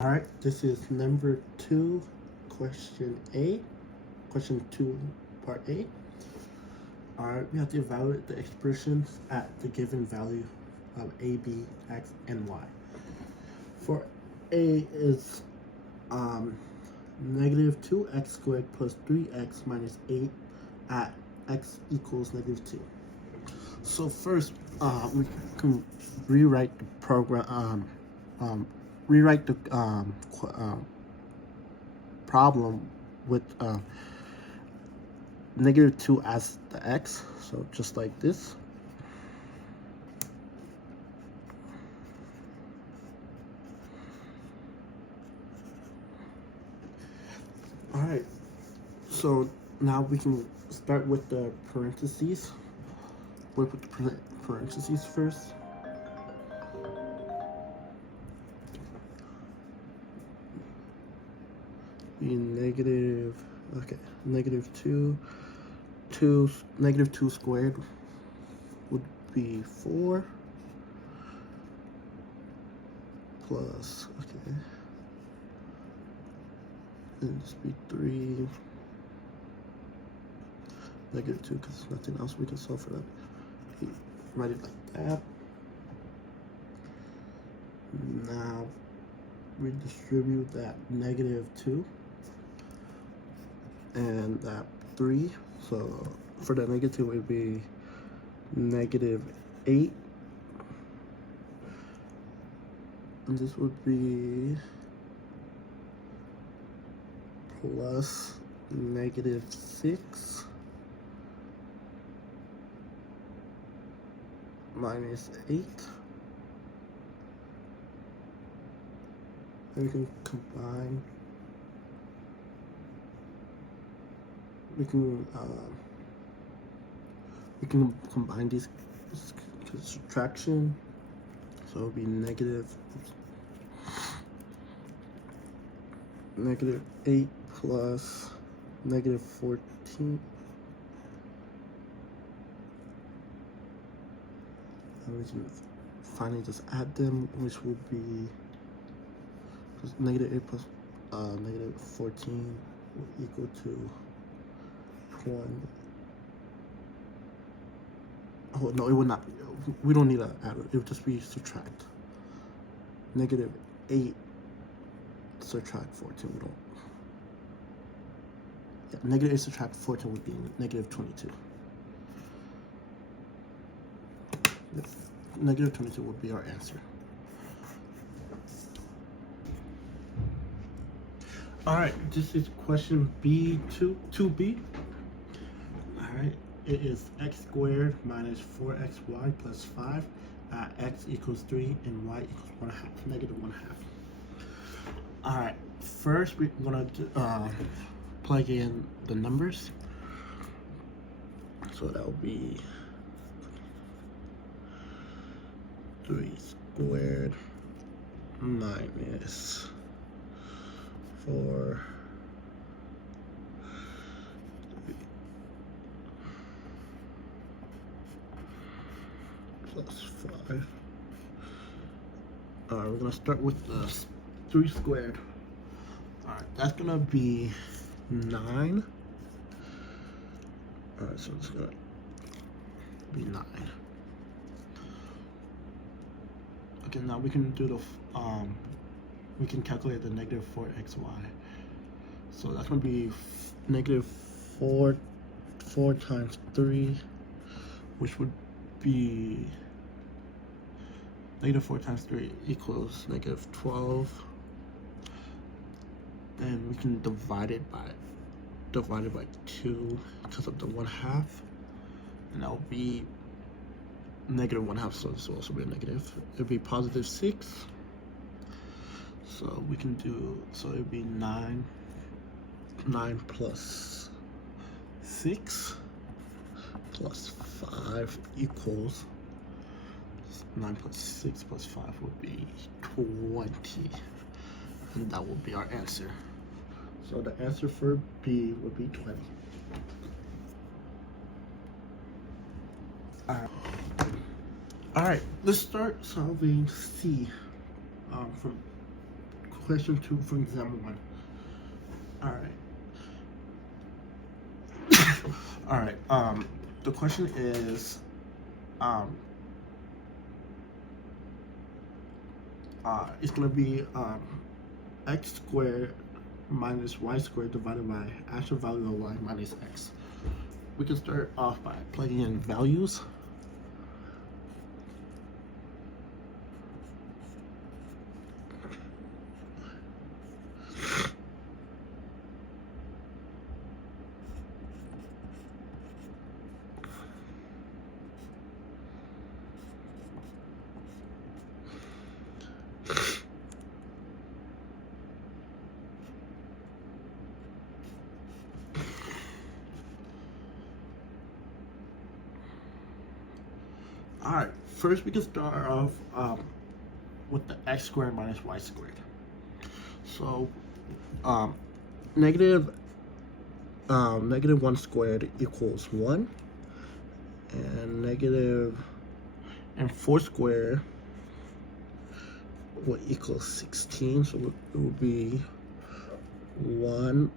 Alright, this is number 2, question A. Question 2, part A. Alright, we have to evaluate the expressions at the given value of a, b, x, and y. For A is negative 2x squared plus 3x minus 8 at x equals negative 2. So first, we can rewrite the program, rewrite the problem with negative 2 as the x, so just like this. Alright, so now we can start with the parentheses. We'll put the parentheses first. Be negative, okay, negative 2, negative 2 squared would be 4 plus, okay, and just be 3, negative 2, because there's nothing else we can solve for that. Write it like that. Now we distribute that negative 2 and that 3. So for the negative, it would be negative 8. And this would be plus negative 6 minus 8. And we can combine. We can combine these subtraction. So it'll be negative 8 plus negative 14. And we can finally just add them, which will be negative 8 plus negative 14 will equal to 20. Oh no, it would not. We don't need to add it. It would just be subtract. Negative 8 subtract 14. We don't. Yeah, negative 8 subtract 14 would be negative 22. Negative 22 would be our answer. Alright, this is question B2, 2B. Alright, it is x squared minus 4xy plus 5 at x equals 3 and y equals 1 half, negative 1 half. Alright, first we're gonna plug in the numbers. So that will be 3 squared minus 4 plus 5. Alright, we're gonna start with the 3 squared. Alright, that's gonna be 9. Alright, so it's gonna be 9. Okay, now we can do the we can calculate the negative 4xy. So that's gonna be negative 4 times 3, which would be negative 4 times 3 equals negative 12. And we can divide it by 2 because of the 1 half, and that will be negative 1 half, so this will also be a negative. It would be positive 6. So we can do, so it would be 9 plus 6 plus 5 equals 9 plus 6 plus 5 would be 20. And that will be our answer. So the answer for B would be 20. Alright, let's start solving C from question 2 from exam 1. Alright. The question is, it's gonna be, x squared minus y squared divided by actual value of y minus x. We can start off by plugging in values. Alright, first we can start off with the x squared minus y squared. So, negative 1 squared equals 1, and 4 squared will equal 16, so it will be 1,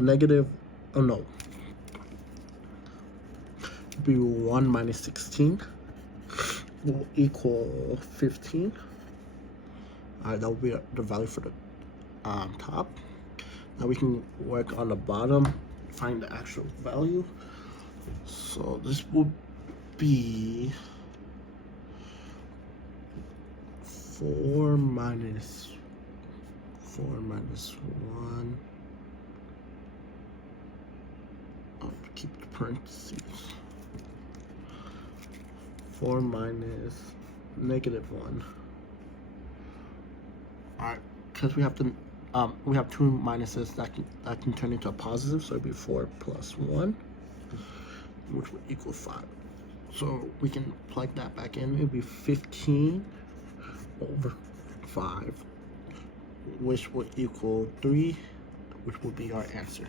negative, oh no, be 1 minus 16 will equal 15. Alright, that will be the value for the top. Now we can work on the bottom, find the actual value. So this will be 4 minus 1. I'll keep the parentheses. 4 minus negative 1. Alright, because we have to we have 2 minuses that can turn into a positive, so it'll be 4 plus 1, which will equal 5. So we can plug that back in. It'll be 15 over 5, which will equal 3, which will be our answer.